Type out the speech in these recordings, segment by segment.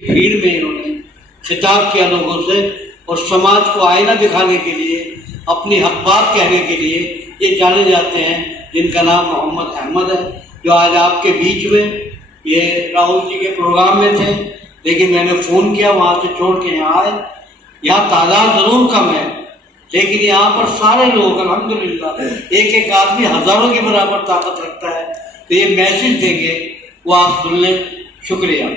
भीड़ में इन्होंने खिताब किया लोगों से और समाज को आईना दिखाने के लिए, अपनी हक बात कहने के लिए ये जाने जाते हैं, जिनका नाम मोहम्मद अहमद है, जो आज आपके बीच में ये राहुल जी के प्रोग्राम में थे, लेकिन मैंने फ़ोन किया वहाँ से छोड़ के यहाँ आए। यहाँ तादाद ज़रूर कम है, लेकिन यहाँ पर सारे लोग अल्हम्दुलिल्लाह एक एक आदमी हज़ारों के बराबर ताकत रखता है। तो ये मैसेज देंगे, वो आप सुन लें। शुक्रिया।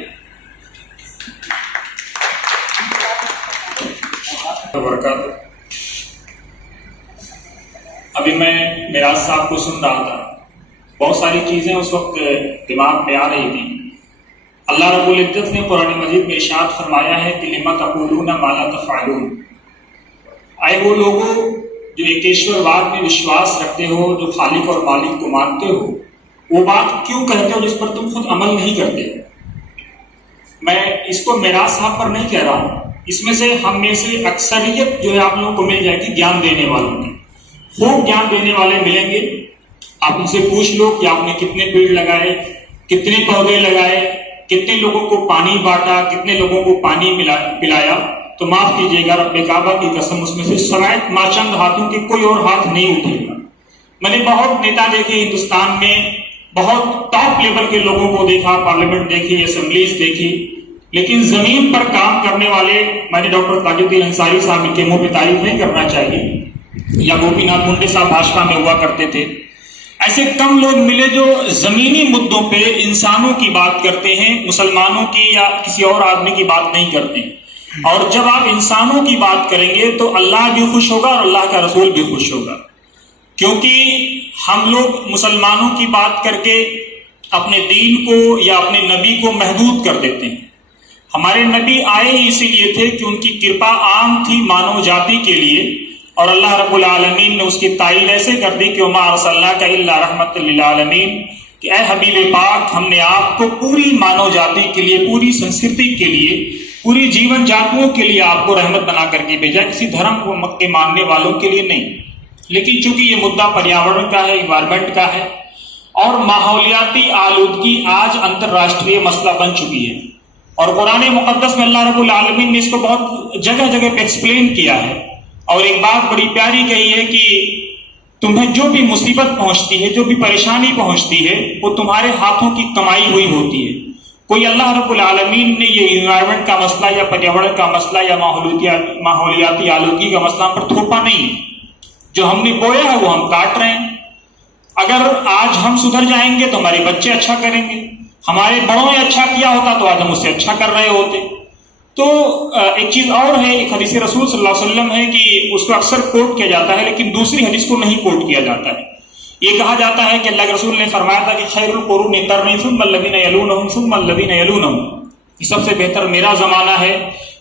अभी मैं मिराज साहब को सुन रहा था, बहुत सारी चीजें उस वक्त दिमाग में आ रही थी। अल्लाह रब्बुल इज्जत ने कुरान मजीद में इरशाद फरमाया है कि लिमा तक़ूलूना मा ला तफ़अलून। आए वो लोगों जो एकेश्वरवाद में विश्वास रखते हो, जो खालिक और मालिक को मानते हो, वो बात क्यों कहते हो जिस पर तुम खुद अमल नहीं करते। मैं इसको मिराज साहब पर नहीं कह रहा हूँ, इसमें से हम में से अक्सरियत जो है आप लोगों को मिल जाएगी ज्ञान देने वालों की। खूब ज्ञान देने वाले मिलेंगे, आप उनसे पूछ लो कि आपने कितने पेड़ लगाए, कितने पौधे लगाए, कितने लोगों को पानी बांटा, कितने लोगों को पानी पिलाया, तो माफ कीजिएगा रब्बे काबा की कसम, उसमें से सरायत माचंद हाथों के कोई और हाथ नहीं उठेगा। मैंने बहुत नेता देखे हिंदुस्तान में, बहुत टॉप लेवल के लोगों को देखा, पार्लियामेंट देखी, असेंबलीज देखी, लेकिन जमीन पर काम करने वाले, मैंने डॉक्टर ताजुद्दीन अंसारी साहब इनके मुंह पे तारीफ नहीं करना चाहिए, या गोपीनाथ मुंडे साहब भाजपा में हुआ करते थे, ऐसे कम लोग मिले जो जमीनी मुद्दों पे इंसानों की बात करते हैं, मुसलमानों की या किसी और आदमी की बात नहीं करते। और जब आप इंसानों की बात करेंगे तो अल्लाह भी खुश होगा और अल्लाह का रसूल भी खुश होगा, क्योंकि हम लोग मुसलमानों की बात करके अपने दीन को या अपने नबी को महदूद कर देते हैं। हमारे नबी आए ही इसीलिए थे कि उनकी कृपा आम थी मानव जाति के लिए, और अल्लाह रब्बुल आलमीन ने उसकी तारीफ ऐसे कर दी कि वमा अरसलनाका इल्ला रहमतल लिल आलमीन, कि ऐ हबीब पाक, हमने आपको पूरी मानव जाति के लिए, पूरी संस्कृति के लिए, पूरी जीवन जातियों के लिए आपको रहमत बना करके भेजा, किसी धर्म के मानने वालों के लिए नहीं। लेकिन चूंकि ये मुद्दा पर्यावरण का है, इन्वायरमेंट का है, और माहौलियाती आलूदगी आज अंतर्राष्ट्रीय मसला बन चुकी है, और कुरान मुकद्दस में अल्लाह रब्बुल आलमीन ने इसको बहुत जगह जगह पे एक्सप्लेन किया है। और एक बात बड़ी प्यारी कही है कि तुम्हें जो भी मुसीबत पहुंचती है, जो भी परेशानी पहुंचती है, वो तुम्हारे हाथों की कमाई हुई होती है। कोई अल्लाह रब्बुल आलमीन ने ये इन्वायरमेंट का मसला या पर्यावरण का मसला या माहौलियाती आलूदगी का मसला पर थोपा नहीं है। जो हमने बोया है वो हम काट रहे हैं। अगर आज हम सुधर जाएंगे तो हमारे बच्चे अच्छा करेंगे, हमारे बड़ों ने अच्छा किया होता तो आज हम उससे अच्छा कर रहे होते। तो एक चीज और है, एक हदीस रसूल सल्लल्लाहु अलैहि वसल्लम है कि उसको अक्सर कोट किया जाता है, लेकिन दूसरी हदीस को नहीं कोट किया जाता है। ये कहा जाता है कि अल्लाह के रसूल ने फरमाया था कि खैरुल कुरूनी क़र्नी सुम्मा अल्लज़ीना यलूनहुम सुम्मा अल्लज़ीना यलूनहुम, सबसे बेहतर मेरा जमाना है,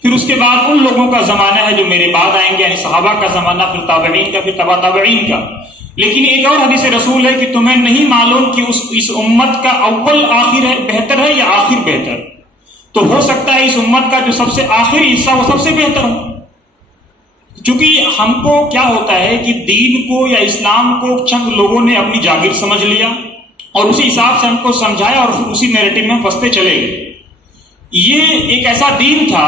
फिर उसके बाद उन लोगों का जमाना है जो मेरे बाद आएंगे, यानी सहाबा का जमाना, फिर ताबईन का, फिर तबा ताबईन का। लेकिन एक और हदीस रसूल है कि तुम्हें नहीं मालूम कि इस उम्मत का अव्वल आखिर है बेहतर है या आखिर बेहतर। तो हो सकता है इस उम्मत का जो सबसे आखिरी हिस्सा वो सबसे बेहतर हो। क्योंकि हमको क्या होता है कि दीन को या इस्लाम को चंद लोगों ने अपनी जागीर समझ लिया और उसी हिसाब से हमको समझाया और फिर उसी नैरेटिव में फंसते चले गए। ये एक ऐसा दीन था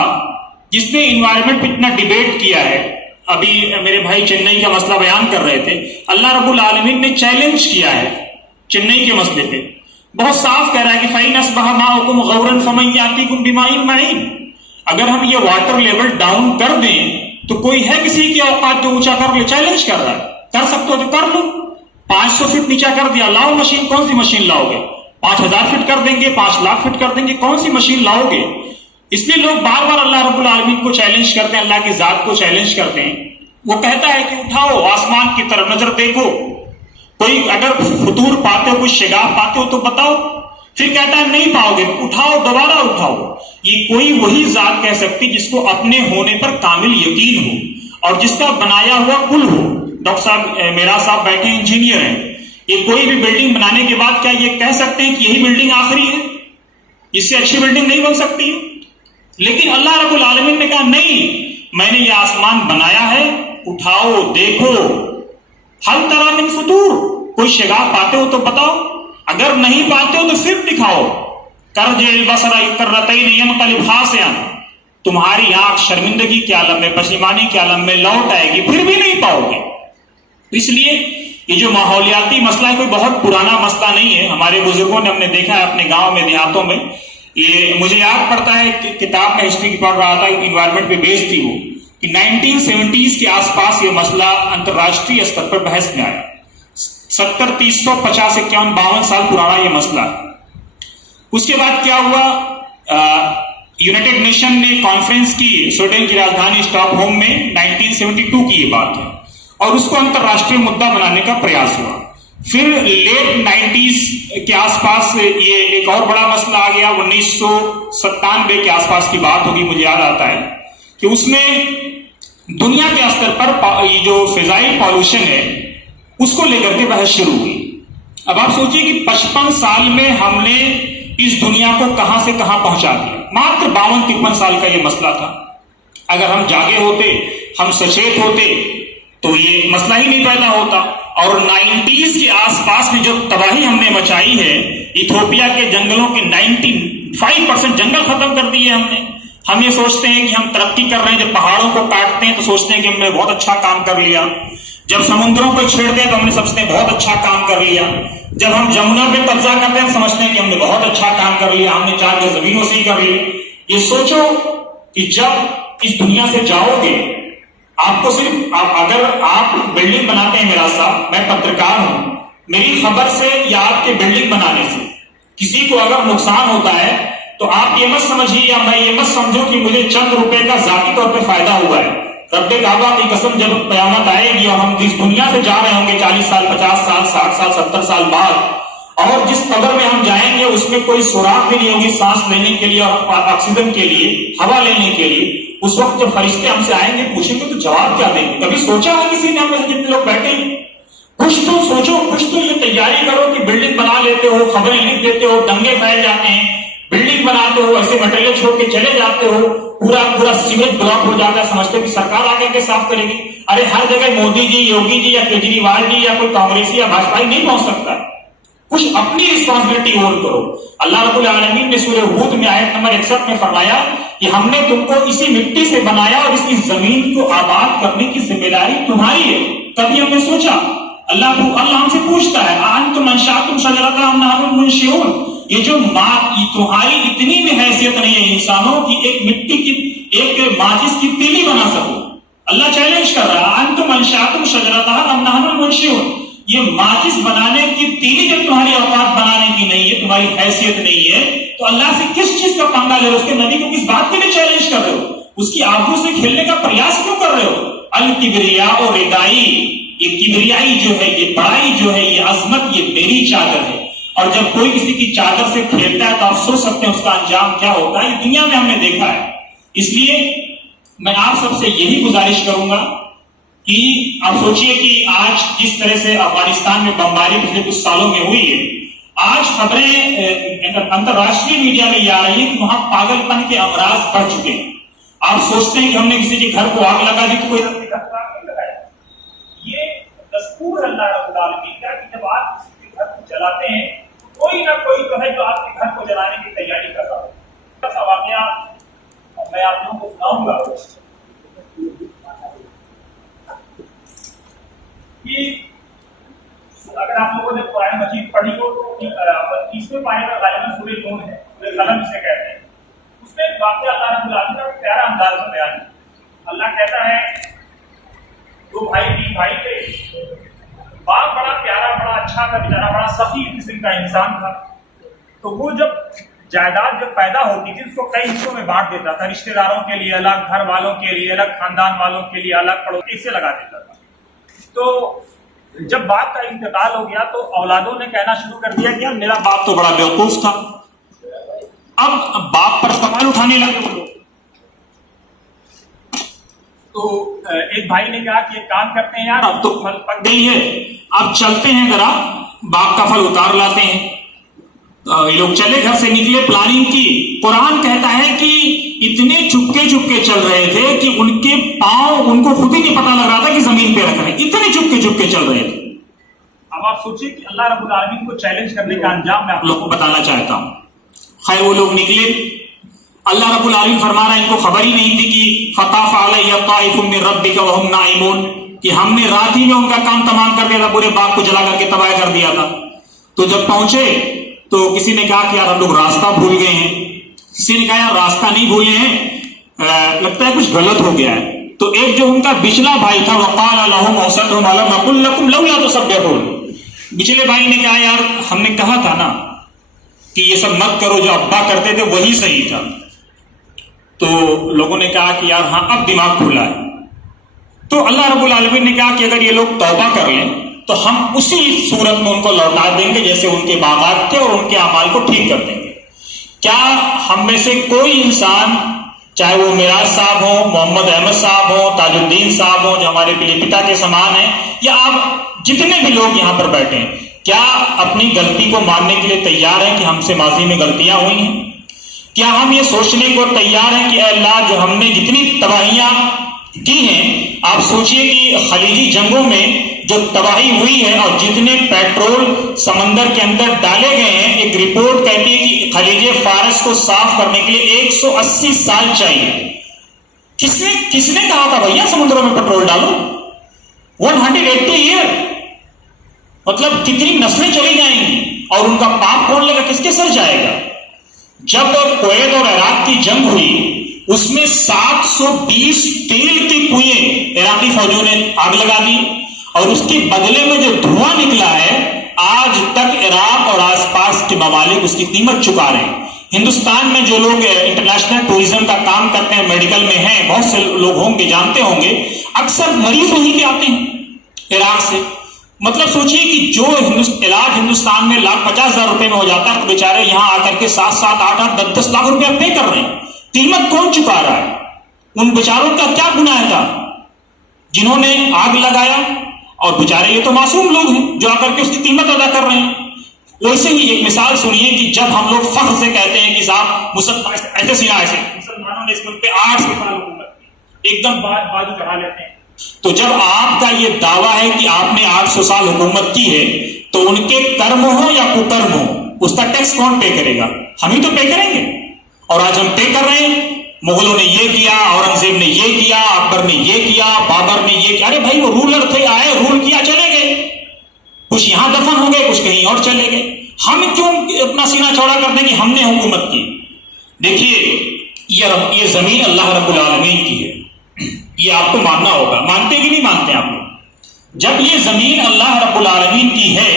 जिसने इन्वायरमेंट पे इतना डिबेट किया है। अभी मेरे भाई चेन्नई का मसला बयान कर रहे थे, अल्लाह रब्बुल आलमीन ने चैलेंज किया है चेन्नई के मसले पे, बहुत साफ कह रहा है कि फ़इन अस्बहा माउकुम गौरन फमन यातिकुम बिमाइन मईन। अगर हम ये वाटर लेवल डाउन कर दें तो कोई है किसी की औकात जो ऊंचा कर ले, चैलेंज कर रहा है, कर सकते हो तो कर लो। 500 फीट नीचा कर दिया, लाओ मशीन, कौन सी मशीन लाओगे? 5000 फीट कर देंगे, 5 लाख फीट कर देंगे, कौन सी मशीन लाओगे? इसलिए लोग बार बार अल्लाह रब्बुल आलमीन को चैलेंज करते हैं, अल्लाह की जात को चैलेंज करते हैं। वो कहता है कि उठाओ आसमान की तरफ नजर देखो, कोई अगर फतूर पाते हो, कोई शिगाफ पाते हो तो बताओ। फिर कहता है नहीं पाओगे, उठाओ, दोबारा उठाओ। ये कोई वही जात कह सकती जिसको अपने होने पर कामिल यकीन हो और जिसका बनाया हुआ कुल हो। डॉक्टर साहब मेरा साहब बैठे इंजीनियर हैं, ये कोई भी बिल्डिंग बनाने के बाद क्या ये कह सकते हैं कि यही बिल्डिंग आखिरी है, इससे अच्छी बिल्डिंग नहीं बन सकती है? लेकिन अल्लाह रब्बुल आलमीन ने कहा नहीं, मैंने ये आसमान बनाया है, उठाओ देखो। हल तरा मिन फतूर, कोई शिगाफ पाते हो तो बताओ, अगर नहीं पाते हो तो फिर दिखाओ। तरजिल बसरा कर्रतैन यनक़लिब खासिअन, तुम्हारी आंख शर्मिंदगी के आलम में, पशिमानी के आलम में लौट आएगी, फिर भी नहीं पाओगे। इसलिए ये जो माहौलियाती मसला है कोई बहुत पुराना मसला नहीं है। हमारे बुजुर्गों ने हमने देखा है अपने गांव में, देहातों में। ये मुझे याद पड़ता है कि किताब में हिस्ट्री की पढ़ रहा था, इन्वायरमेंट पे बेस्ड थी वो, कि 1970s के आसपास ये मसला अंतरराष्ट्रीय स्तर पर बहस में आया। 70, 30, 50, 51, 52 साल पुराना ये मसला है। उसके बाद क्या हुआ, यूनाइटेड नेशन ने कॉन्फ्रेंस की स्वीडन की राजधानी स्टॉकहोम में, 1972 की ये बात है, और उसको अंतरराष्ट्रीय मुद्दा बनाने का प्रयास हुआ। फिर लेट 90s के आसपास ये एक और बड़ा मसला आ गया। 1997 के आसपास की बात होगी, मुझे याद आता है कि उसमें दुनिया के स्तर पर ये जो फिजाइल पॉल्यूशन है उसको लेकर के बहस शुरू हुई। अब आप सोचिए कि 55 साल में हमने इस दुनिया को कहां से कहां पहुंचा दिया। मात्र 52-53 साल का ये मसला था। अगर हम जागे होते, हम सचेत होते, तो ये मसला ही नहीं पैदा होता। और 90s के आसपास में जो तबाही हमने मचाई है, इथोपिया के जंगलों के 95% जंगल खत्म कर दिए हमने। हम ये सोचते हैं कि हम तरक्की कर रहे हैं, जब पहाड़ों को काटते हैं तो सोचते हैं कि हमने बहुत अच्छा काम कर लिया। जब समुद्रों को छेड़ते हैं तो हमने सोचते हैं बहुत अच्छा काम कर लिया। जब हम जमुना पे कब्जा करते हैं समझते हैं कि हमने बहुत अच्छा काम कर लिया, हमने 4 गज जमीनों से ही कर ली। ये सोचो कि जब इस दुनिया से जाओगे, आपको सिर्फ अगर आप बिल्डिंग बनाते हैं, मेरा साहब, मैं पत्रकार हूं, मेरी खबर से या आपके बिल्डिंग बनाने से किसी को अगर नुकसान होता है तो आप ये मत समझिए या मैं ये मत समझो कि मुझे चंद रुपए का जाती तौर पे फायदा हुआ है। रब्बे काबा की कसम, जब कयामत आएगी और हम जिस दुनिया से जा रहे होंगे 40 साल, 50 साल, 60 साल, 70 साल बाद, और जिस कब्र में हम जाएंगे उसमें कोई सुराख भी नहीं होगी सांस लेने के लिए और ऑक्सीजन के लिए, हवा लेने के लिए, उस वक्त जब फरिश्ते हमसे आएंगे पूछेंगे तो जवाब क्या देंगे? कभी सोचा है किसी ने? हम जितने लोग बैठे हैं, कुछ तो सोचो, कुछ तो ये तैयारी करो कि बिल्डिंग बना लेते हो, खबरें लिख देते हो, दंगे फैल जाते हैं, बिल्डिंग बनाते हो, ऐसे मटेरियल छोड़ के चले जाते हो, पूरा सीवेज ब्लॉक हो जाता है, समझते हो कि सरकार आके के साफ करेगी। अरे हर जगह मोदी जी, योगी जी या केजरीवाल जी या कोई कांग्रेसी या भाजपा नहीं पहुंच सकता है। कुछ अपनी रिस्पॉन्सिबिलिटी ओन करो। अल्लाह रब्बुल आलमीन ने सूरह हूद में आयत नंबर 61 में फरमाया कि हमने तुमको इसी मिट्टी से बनाया और इसकी जमीन को आबाद करने की जिम्मेदारी तुम्हारी है। कभी हमने सोचा? अल्लाह हमसे पूछता है, अंतुम अंशातुम शजरतहा अम नहनुल मुनशिऊन, ये जो तुम्हारी इतनी भी हैसियत नहीं है इंसानों की एक मिट्टी की, एक माचिस की तीली बना सको। अल्लाह चैलेंज कर रहा है, अंतुम अंशातुम शजरतहा अम नहनुल मुनशिऊन, ये माचिस बनाने की तीली जब तुम्हारी औकात बनाने की नहीं है, तुम्हारी हैसियत नहीं है, तो अल्लाह से किस चीज का पंगा ले रहे हो? उसके नबी को किस बात के लिए चैलेंज कर रहे हो? उसकी आंखों से खेलने का प्रयास क्यों कर रहे हो? अल किबरिया और रिदाई, ये किबरियाई जो है, ये बड़ाई जो है, ये अजमत, ये मेरी चादर है। और जब कोई किसी की चादर से खेलता है तो आप सोच सकते हैं उसका अंजाम क्या होता है। दुनिया में हमने देखा है। इसलिए मैं आप सबसे यही गुजारिश करूंगा कि आप सोचिए कि आज जिस तरह से अफगानिस्तान में बमबारी पिछले कुछ सालों में हुई है, आज खबरें अंतरराष्ट्रीय मीडिया में आ रही है कि वहां पागलपन के अमराज बढ़ चुके हैं। आप सोचते हैं कि हमने किसी के घर को आग लगा दी तो कोई घर को आग नहीं लगाया। ये दस्तूर अल्लाह रब्बुल आलमीन का कि जब आप किसी के घर को जलाते हैं तो कोई ना कोई तो है जो आपके घर को जलाने की तैयारी कर रहा है। ऐसा वाकया मैं आप लोगों को सुनाऊंगा कि अगर आप लोगों ने कुरान मजीद पढ़ी हो तो 30वें पारे में गालिबन सूरह नून है, सूरह कलम जिसे कहते हैं, उसमें एक वाकया अल्लाह रब्बुल आलमीन का प्यारा अंदाज में बयान है। अल्लाह कहता है, दो भाई 3 भाई थे, बाप बड़ा प्यारा, बड़ा अच्छा था, बेचारा बड़ा सखी किस्म का इंसान था। तो वो जब जायदाद जब पैदा होती थी उसको कई हिस्सों में बांट देता था, रिश्तेदारों के लिए अलग, घर वालों के लिए अलग, खानदान वालों के लिए अलग, पड़ोसी से लगा देता था। तो जब बाप का इंतकाल हो गया तो औलादों ने कहना शुरू कर दिया कि मेरा बाप तो बड़ा बेवकूफ था। अब बाप पर सवाल उठाने लगे वो लोग। तो एक भाई ने कहा कि एक काम करते हैं यार, अब तो फल पक गई है, अब चलते हैं जरा बाप का फल उतार लाते हैं। ये लोग चले, घर से निकले, प्लानिंग की। कुरान कहता है कि इतने चुपके चुपके चल रहे थे कि उनके पांव उनको खुद ही नहीं पता लग रहा था कि जमीन पे रख रहे हैं, इतने चुपके चुपके चल रहे थे। अब आप सोचिए कि अल्लाह रब्बुल आलमीन को चैलेंज करने का अंजाम मैं आप लोगों को बताना चाहता हूं। خیر وہ لوگ نکلے. اللہ رب العالمین فرما رہا ہے ان کو خبر ہی نہیں تھی کہ فطاف علیہ طائف من ربک وهم نائمون، کہ ہم نے رات ہی میں ان کا کام تمام کر دیا تھا، پورے باغ کو جلا کر کے تباہ کر دیا تھا. تو جب پہنچے تو کسی نے کہا کہ یار ہم لوگ راستہ بھول گئے ہیں، کسی نے کہا یار راستہ نہیں بھولے ہیں، لگتا ہے کچھ غلط ہو گیا ہے. تو ایک جو ان کا بچلا بھائی تھا وقال لهم اوسطهم الم اقل لكم لولا تسبحون، بچلے بھائی نے کہا یار ہم نے کہا تھا نا کہ یہ سب مت کرو، جو ابا کرتے تھے وہی صحیح تھا. تو لوگوں نے کہا کہ یار ہاں اب دماغ کھلا ہے. تو اللہ رب العالمین نے کہا کہ اگر یہ لوگ توبہ کر لیں تو ہم اسی صورت میں ان کو لوٹا دیں گے جیسے ان کے باغات تھے، اور ان کے اعمال کو ٹھیک کر دیں گے. کیا ہم میں سے کوئی انسان، چاہے وہ معراج صاحب ہوں، محمد احمد صاحب ہوں، تاج الدین صاحب ہوں جو ہمارے پلے پتا کے سامان ہیں، یا آپ جتنے بھی لوگ یہاں پر بیٹھے ہیں، کیا اپنی غلطی کو ماننے کے لیے تیار ہیں کہ ہم سے ماضی میں غلطیاں ہوئی ہیں؟ کیا ہم یہ سوچنے کو تیار ہیں کہ اے اللہ جو ہم نے جتنی تباہیاں کی ہیں، آپ سوچئے کہ خلیجی جنگوں میں جو تباہی ہوئی ہے اور جتنے پیٹرول سمندر کے اندر ڈالے گئے ہیں، ایک رپورٹ کہتی ہے کہ خلیج فارس کو صاف کرنے کے لیے 180 سال چاہیے. کس نے کہا تھا بھیا سمندروں میں پیٹرول ڈالو؟ 180 ایئر، مطلب کتنی نسلیں چلی جائیں گی، اور ان کا پاپ کون لے گا، کس کے سر جائے گا؟ جب کویت اور عراق کی جنگ ہوئی اس میں 720 تیل کی کنویں عراقی فوجوں نے آگ لگا دی، اور اس کے بدلے میں جو دھواں نکلا ہے آج تک عراق اور آس پاس کے ممالک اس کی قیمت چکا رہے ہیں. ہندوستان میں جو لوگ انٹرنیشنل ٹورزم کا کام کرتے ہیں، میڈیکل میں ہیں، بہت سے لوگ ہوں گے جانتے ہوں گے، اکثر مریض وہیں کے آتے ہیں عراق سے. مطلب سوچئے کہ جو علاج ہندوستان میں 1,50,000 روپے میں ہو جاتا ہے، تو بیچارے یہاں آ کر کے 7-7, 8-8, 10-10 لاکھ روپیہ پے کر رہے ہیں. قیمت کون چکا رہا ہے؟ ان بیچاروں کا کیا گناہ تھا جنہوں نے آگ لگایا؟ اور بیچارے یہ تو معصوم لوگ ہیں جو آ کر کے اس کی قیمت ادا کر رہے ہیں. ویسے ہی ایک مثال سنیے کہ جب ہم لوگ فخر سے کہتے ہیں کہ صاحب ایسے سینا ایسے مسلمانوں نے اس ملک پہ 800 سال حکومت کی، ایک دم بازو چڑھا لیتے ہیں. تو جب آپ کا یہ دعویٰ ہے کہ آپ نے 800 سال حکومت کی ہے تو ان کے کرم ہو یا ککرم ہو اس کا ٹیکس کون پے کرے گا؟ ہم ہی تو پے کریں گے. اور آج ہم پے کر رہے ہیں. مغلوں نے یہ کیا، اورنگزیب نے یہ کیا، اکبر نے یہ کیا، بابر نے یہ کیا. ارے بھائی وہ رولر تھے، آئے رول کیا چلے گئے، کچھ یہاں دفن ہو گئے، کچھ کہیں اور چلے گئے. ہم کیوں اپنا سینہ چوڑا کر دیں کہ ہم نے حکومت کی؟ دیکھیے یہ زمین اللہ رب العالمین کی ہے، یہ آپ کو ماننا ہوگا. مانتے کہ نہیں مانتے آپ لوگ؟ جب یہ زمین اللہ رب العالمین کی ہے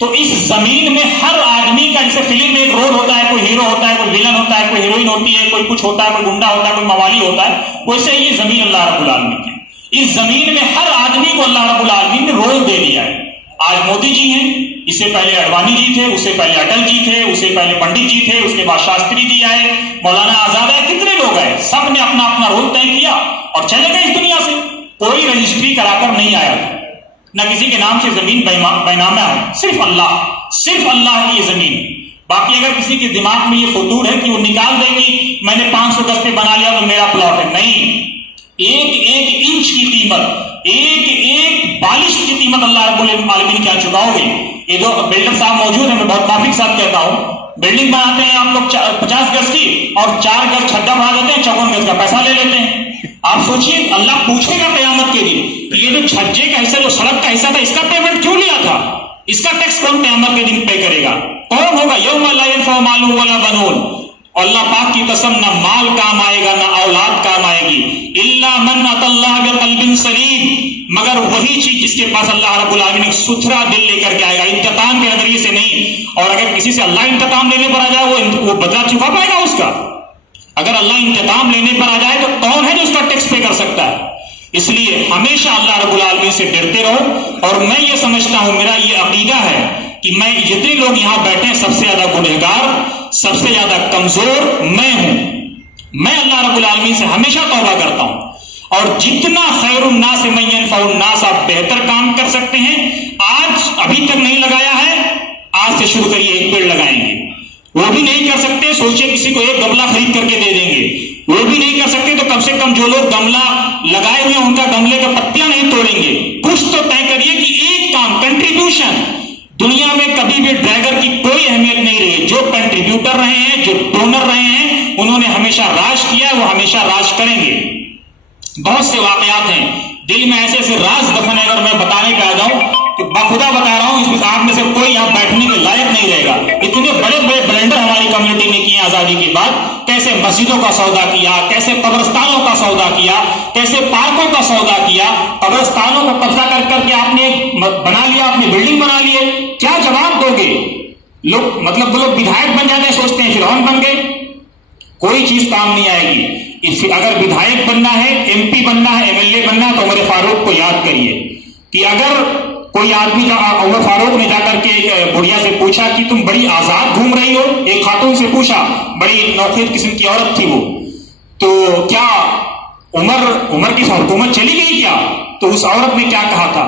تو اس زمین میں ہر آدمی کا، جیسے فلم میں ایک رول ہوتا ہے، کوئی ہیرو ہوتا ہے، کوئی ویلن ہوتا ہے، کوئی ہیروئن ہوتی ہے، کوئی کچھ ہوتا ہے، کوئی گنڈا ہوتا ہے، کوئی موالی ہوتا ہے، ویسے یہ زمین اللہ رب العالمین کی. اس زمین میں ہر آدمی کو اللہ رب العالمین نے رول دے دیا ہے. آج مودی جی ہیں، اس سے پہلے اڈوانی جی تھے، اس سے پہلے اٹل جی تھے، اس سے پہلے پنڈت جی تھے، اس کے بعد شاستری جی آئے، مولانا آزاد آئے، کتنے لوگ آئے، سب نے اپنا اپنا رول طے کیا اور چلے گئے اس دنیا سے. کوئی رجسٹری کرا کر نہیں آیا تھا، نہ کسی کے نام سے زمین بینامہ ہے، صرف اللہ کی یہ زمین. باقی اگر کسی کے دماغ میں یہ فطور ہے کہ وہ نکال دے گی میں نے 500 گز پہ بنا لیا تو میرا پلاٹ ہے، نہیں. ایک انچ کی قیمت، ایک بالش کی قیمت اللہ رب العالمین کیا چکاؤ گے. یہ جو بلڈر صاحب موجود ہیں، میں بہت معافی کے ساتھ کہتا ہوں، بلڈنگ بناتے ہیں آپ لوگ 50 گز کی اور 4 گز چھڈا بنا دیتے ہیں، 54 گز کا پیسہ لے لیتے ہیں. آپ سوچئے اللہ پوچھے گا قیامت کے دن کہ یہ جو چھجے کا حصہ، جو سڑک کا حصہ تھا، اس کا پیمنٹ کیوں لیا تھا؟ اس کا ٹیکس کون قیامت کے دن پے کرے گا؟ کون ہوگا؟ یوم لا ینفع مال ولا بنون. اللہ پاک کی قسم، نہ مال کام آئے گا، نہ اولاد کام آئے گی، الا من اتى اللہ بقلب سلیم، مگر وہی چیز جس کے پاس اللہ رب العالمین ایک ستھرا دل لے کر کے آئے گا، انتقام کے نظریے سے نہیں. اور اگر کسی سے اللہ انتقام لینے پر آ جائے وہ بدلہ چکا پائے گا اس کا. اگر اللہ انتقام لینے پر آ جائے تو کون ہے جو اس کا ٹیکس پے کر سکتا ہے؟ اس لیے ہمیشہ اللہ رب العالمین سے ڈرتے رہو. اور میں یہ سمجھتا ہوں، میرا یہ عقیدہ ہے کہ میں جتنے لوگ یہاں بیٹھے ہیں سب سے زیادہ گنہگار، سب سے زیادہ کمزور میں ہوں. میں اللہ رب العالمین سے ہمیشہ توبہ کرتا ہوں. اور جتنا خیر الناس من ينفع الناس آپ بہتر کام کر سکتے ہیں، آج ابھی تک نہیں لگایا ہے، آج سے شروع کریے، ایک پیڑ لگائیں گے. وہ بھی نہیں کر سکتے، سوچے کسی کو ایک گملہ خرید کر کے دے دیں گے. وہ بھی نہیں کر سکتے تو کم سے کم جو لوگ گملہ لگائے ہوئے ان کا گملے کا پتیاں نہیں توڑیں گے. کچھ تو طے کریے کہ ایک کام، کنٹریبیوشن. دنیا میں کبھی بھی ڈرائیور کی کوئی اہمیت نہیں رہی، جو کنٹریبیوٹر رہے ہیں, جو ڈونر رہے ہیں, انہوں نے ہمیشہ راج کیا, وہ ہمیشہ راج کریں گے. بہت سے واقعات ہیں, دل میں ایسے ایسے راز دفن ہے, اگر میں بتانے پہ آ جاؤں تو بخدا بتا رہا ہوں, اس میں آپ میں سے کوئی یہاں بیٹھنے کے لائق نہیں رہے گا. اتنے بڑے بڑے بلنڈر ہماری کمیونٹی نے کیے آزادی کے بعد. کیسے مسجدوں کا سودا کیا, کیسے قبرستانوں کا سودا کیا, کیسے پارکوں کا سودا کیا. قبرستانوں کو قبضہ کر کے آپ نے بنا لیا, اپنی بلڈنگ بنا لیے. کیا جواب دو گے؟ لوگ مطلب وہ لوگ ودھائک بن جاتے ہیں, سوچتے ہیں فرعون بن گئے. کوئی چیز کام نہیں آئے گی. اگر ودھائک بننا ہے, ایم پی بننا ہے, ایم ایل اے بننا ہے, تو عمر فاروق کو یاد کریے کہ اگر کوئی آدمی, عمر فاروق نے جا کر کے ایک بڑھیا سے پوچھا کہ تم بڑی آزاد گھوم رہی ہو, ایک خاتون سے پوچھا, بڑی نوخیت قسم کی عورت تھی وہ, تو کیا عمر کی حکومت چلی گئی کیا؟ تو اس عورت نے کیا کہا تھا,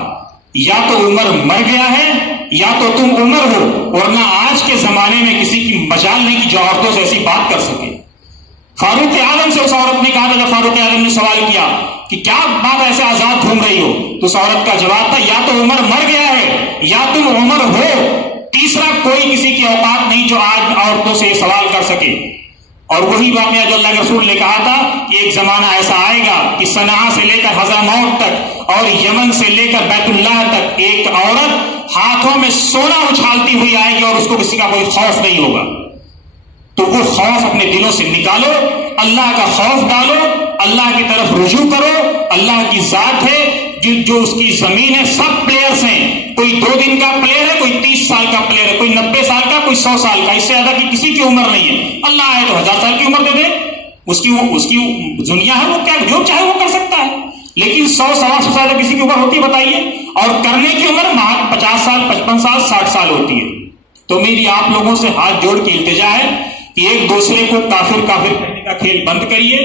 یا تو عمر مر گیا ہے یا تو تم عمر ہو, ورنہ آج کے زمانے میں کسی کی مجال نہیں کہ جو عورتوں سے ایسی بات کر سکے. فاروق اعظم سے اس عورت نے کہا تھا, جب فاروق اعظم نے سوال کیا کہ کیا بات ایسے آزاد گھوم رہی ہو, تو اس عورت کا جواب تھا, یا تو عمر مر گیا ہے یا تم عمر ہو, تیسرا کوئی کسی کی اوقات نہیں جو آج عورتوں سے سوال کر سکے. اور وہی واقعہ جو اللہ کے رسول نے کہا تھا کہ ایک زمانہ ایسا آئے گا کہ صنعاء سے لے کر حضرموت تک اور یمن سے لے کر بیت اللہ تک ایک عورت ہاتھوں میں سونا اچھالتی ہوئی آئے گی اور اس کو کسی کا کوئی خوف نہیں ہوگا. تو وہ خوف اپنے دلوں سے نکالو, اللہ کا خوف ڈالو, اللہ کی طرف رجوع کرو. اللہ کی ذات ہے جو اس کی زمین ہے, سب پلیئرز ہیں. کوئی 2 دن کا پلیئر ہے, کوئی 30 سال کا پلیئر ہے, کوئی 90 سال کا, کوئی 100 سال کا. اس سے زیادہ کی کسی کی عمر نہیں ہے. اللہ آئے تو 1000 سال کی عمر دے دے, اس کی دنیا ہے, وہ کیا جو چاہے وہ کر سکتا ہے. لیکن 100 سوا 100 سال کسی کی عمر ہوتی ہے بتائیے, اور کرنے کی عمر 50 سال 55 سال 60 سال ہوتی ہے. تو میری آپ لوگوں سے ہاتھ جوڑ کے التجا ہے کہ ایک دوسرے کو کافر کرنے کا کھیل بند کریے,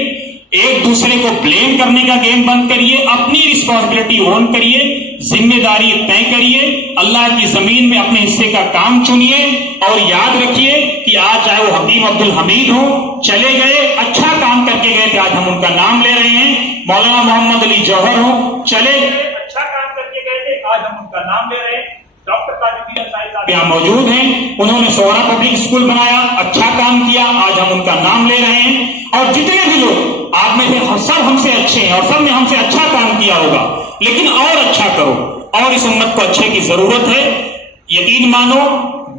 ایک دوسرے کو بلیم کرنے کا گیم بند کریے, اپنی رسپانسبلٹی اون کریے, ذمہ داری طے کریے, اللہ کی زمین میں اپنے حصے کا کام چنیے. اور یاد رکھیے کہ آج چاہے وہ حکیم عبد الحمید ہوں, چلے گئے, اچھا کام کر کے گئے تھے, آج ہم ان کا نام لے رہے ہیں. مولانا محمد علی جوہر ہوں, چلے گئے, اچھا کام کر کے گئے تھے, آج ہم ان کا نام لے رہے ہیں. ڈاکٹر تاجدین انصاری صاحب یہاں موجود ہیں, انہوں نے سہرا پبلک اسکول بنایا, اچھا کام کیا, آج ہم ان کا نام لے رہے ہیں. اور جتنے بھی لوگ آپ میں سے سب ہم سے اچھے ہیں اور سب نے ہم سے اچھا کام کیا ہوگا, لیکن اور اچھا کرو, اور اس امت کو اچھے کی ضرورت ہے. یقین مانو,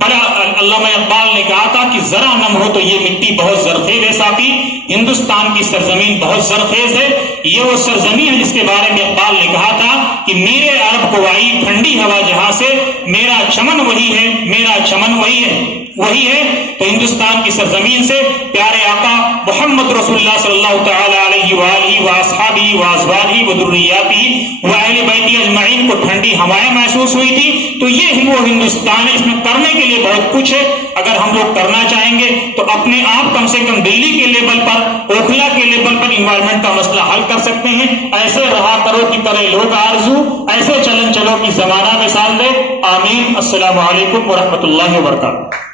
بڑا علامہ اقبال نے کہا تھا کہ ذرا نم ہو تو یہ مٹی بہت زرخیز ہے. ساتھی, ہندوستان کی سرزمین بہت زرخیز ہے. یہ وہ سرزمین ہے جس کے بارے میں اقبال نے کہا تھا کہ میرے عرب کو آئی ٹھنڈی ہوا جہاں سے, میرا چمن وہی ہے, میرا چمن وہی ہے. تو ہندوستان کی سرزمین سے پیارے آقا محمد رسول اللہ صلی اللہ تعالی علیہ وآلہ واصحابہ وازواجہ وذریاتہ واہل بیت اجمعین کو ٹھنڈی ہوائیں محسوس ہوئی تھی. تو یہ وہ ہندوستان ہے, اس میں کرنے کے لیے بہت کچھ ہے. اگر ہم لوگ کرنا چاہیں گے تو اپنے آپ کم سے کم دلی کے لیول پر, اوکھلا کے لیول پر انوائرمنٹ کا مسئلہ حل کر سکتے ہیں. ایسے رہا کرو کی طرح لوگ آرزو, ایسے چلن چلو کی زمانہ مثال دے. آمین. السلام علیکم ورحمۃ اللہ وبرکاتہ.